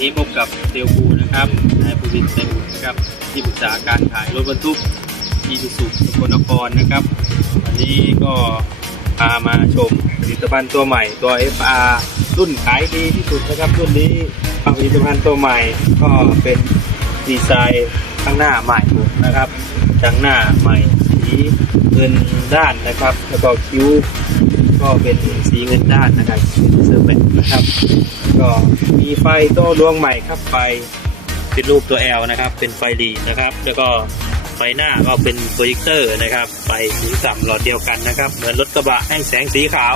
นี้พบกับเซลบูนะครับนายภูวินเซลบูนะครับที่ปรึกษาการขายรถบรรทุกอีซูซูสกลนครนะครับ วันนี้ก็พามาชมผลิตภัณฑ์ตัวใหม่ตัว FR รุ่นขายดีที่สุดนะครับรุ่นนี้ผลิตภัณฑ์ตัวใหม่ก็เป็นดีไซน์ข้างหน้าใหม่หมดนะครับข้างหน้าใหม่สีเงินด้านนะครับ แล้วก็คิ้ว ก็เป็นสีเงินด้านนะครับเซอร์เบตนะครับ ก็มีไฟโต้ดวงใหม่ครับไฟเป็นรูปตัว L นะครับ เป็นไฟหลีนะครับ แล้วก็ไฟหน้าก็เป็นโปรเจคเตอร์นะครับ ไฟสีสัมหลอดเดียวกันนะครับ เหมือนรถกระบะให้แสงสีขาว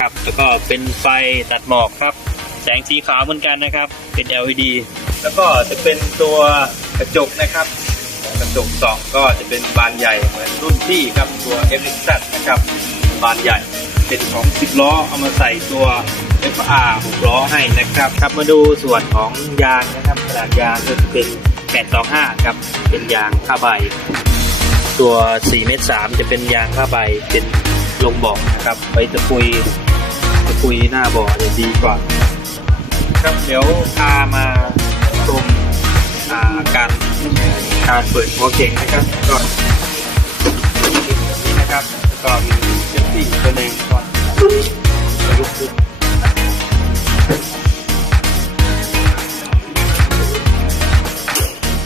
ครับ แล้วก็เป็นไฟตัดหมอกครับ แสงสีขาวเหมือนกันนะครับ เป็น LED แล้วก็จะเป็นตัวกระจกนะครับกระจกสองก็จะเป็นบานใหญ่เหมือนรุ่นพี่ครับตัว f x นะครับ บานใหญ่ เป็นของ 10 ล้อเอามาใส่ตัว FR 6 ล้อให้นะครับครับมาดูส่วนของยางนะครับขนาดยางก็จะเป็น 825ครับเป็นยางผ้าใบ ตัว4เมตร3จะเป็นยางผ้าใบเป็นลงบอกนะครับไว้ตะปุยตะปุยหน้าบ่อจะดีกว่า ครับเดี๋ยวพามาชมการการเปิดหัวเก่งนะครับก่อนนะครับก็มีเซฟตี้ตัวหนึ่งก่อน กขึ้น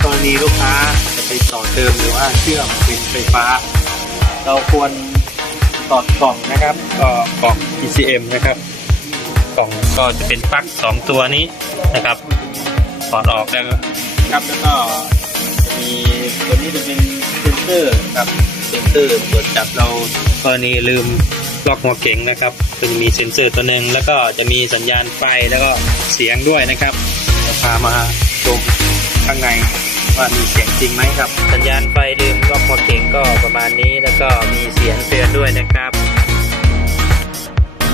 กรณีลูกค้าจะไปต่อเติมหรือว่าเชื่อมเป็นไฟฟ้า เราควรตอดกล่องนะครับก็กล่อง PCM นะครับกล่องก็จะเป็นปลั๊กสองตัวนี้นะครับถอดออกแล้วครับแล้วก็จะมีตัวนี้จะเป็น เซนเซอร์ครับเซนเซอร์ตรวจจับเรากรณีลืมล็อกหัวเก๋งนะครับก็จะมีเซนเซอร์ตัวหนึ่งแล้วก็จะมีสัญญาณไฟแล้วก็เสียงด้วยนะครับเดี๋ยวพามาชมข้างในว่ามีเสียงจริงไหมครับ สัญญาณไฟลืมล็อกหัวเก๋งก็ประมาณนี้แล้วก็มีเสียงเตือนด้วยนะครับ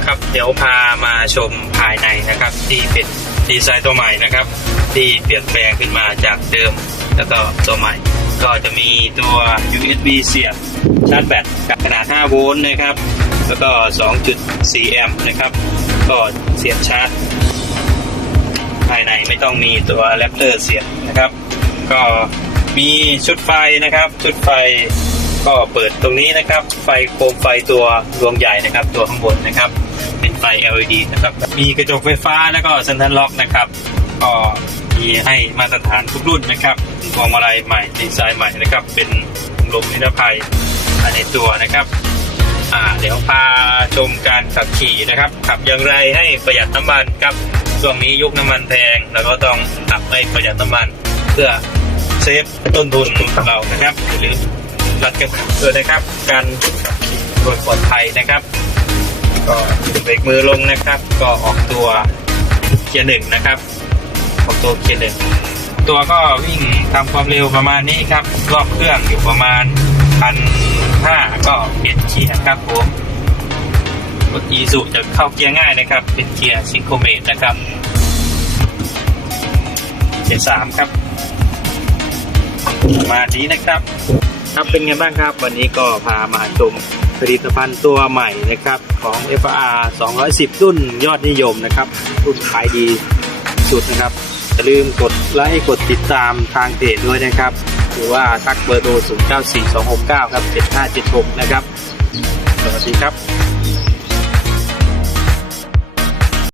ครับเดี๋ยวพามาชมภายในนะครับที่เป็นดีไซน์ตัวใหม่นะครับ ที่เปลี่ยนแปลงขึ้นมาจากเดิมแล้วก็ตัวใหม่ ก็จะมีตัว USB เสียบชาร์จแบตกับขนาด 5 โวลต์นะครับ แล้วก็ 2.4 แอมป์นะครับ ก็เสียบชาร์จ ภายในไม่ต้องมีตัวแรปเตอร์เสียบนะครับ ก็มีชุดไฟนะครับ ชุดไฟก็เปิดตรงนี้นะครับ ไฟโคมไฟตัวดวงใหญ่นะครับ ตัวข้างบนนะครับ เป็นไฟ LED นะครับ มีกระจกไฟฟ้าแล้วก็เซ็นทรัลล็อกนะครับ ก็ มีให้มาตรฐานทุกรุ่นนะครับพวงมาลัยใหม่ดีไซน์ใหม่นะครับ เป็นลมนิรภัยภายในตัวนะครับเดี๋ยวพาชมการขับขี่นะครับ ขับอย่างไรให้ประหยัดน้ำมันครับช่วงนี้ยุคน้ำมันแพงเราก็ต้องขับให้ประหยัดน้ำมัน เพื่อเซฟต้นทุนของเรานะครับหรือรัดก็บเพื่อนะครับ การขับขี่โดยปลอดภัยนะครับ ก็เบรกมือลงนะครับ ก็ออกตัวเกียร์หนึ่งนะครับ ออกตัวเกียร์หนึ่งตัวก็วิ่งทำความเร็วประมาณนี้ครับรอบเครื่องอยู่ประมาณพันห้าก็เปลี่ยนเกียร์ครับผมรถอีสุจะเข้าเกียร์ง่ายนะครับ เป็นเกียร์ซิงโครเมตนะครับเกียร์สามครับประมาณนี้นะครับ ครับเป็นไงบ้างครับ วันนี้ก็พามาชมผลิตภัณฑ์ตัวใหม่นะครับ ของ FR 210 รุ่นยอดนิยมนะครับ รุ่นขายดีสุดนะครับ อย่าลืมกดไลค์กดติดตามทางเพจด้วยนะครับ หรือว่าทักเบอร์โทร094269ครับ7576 นะครับ สวัสดีครับ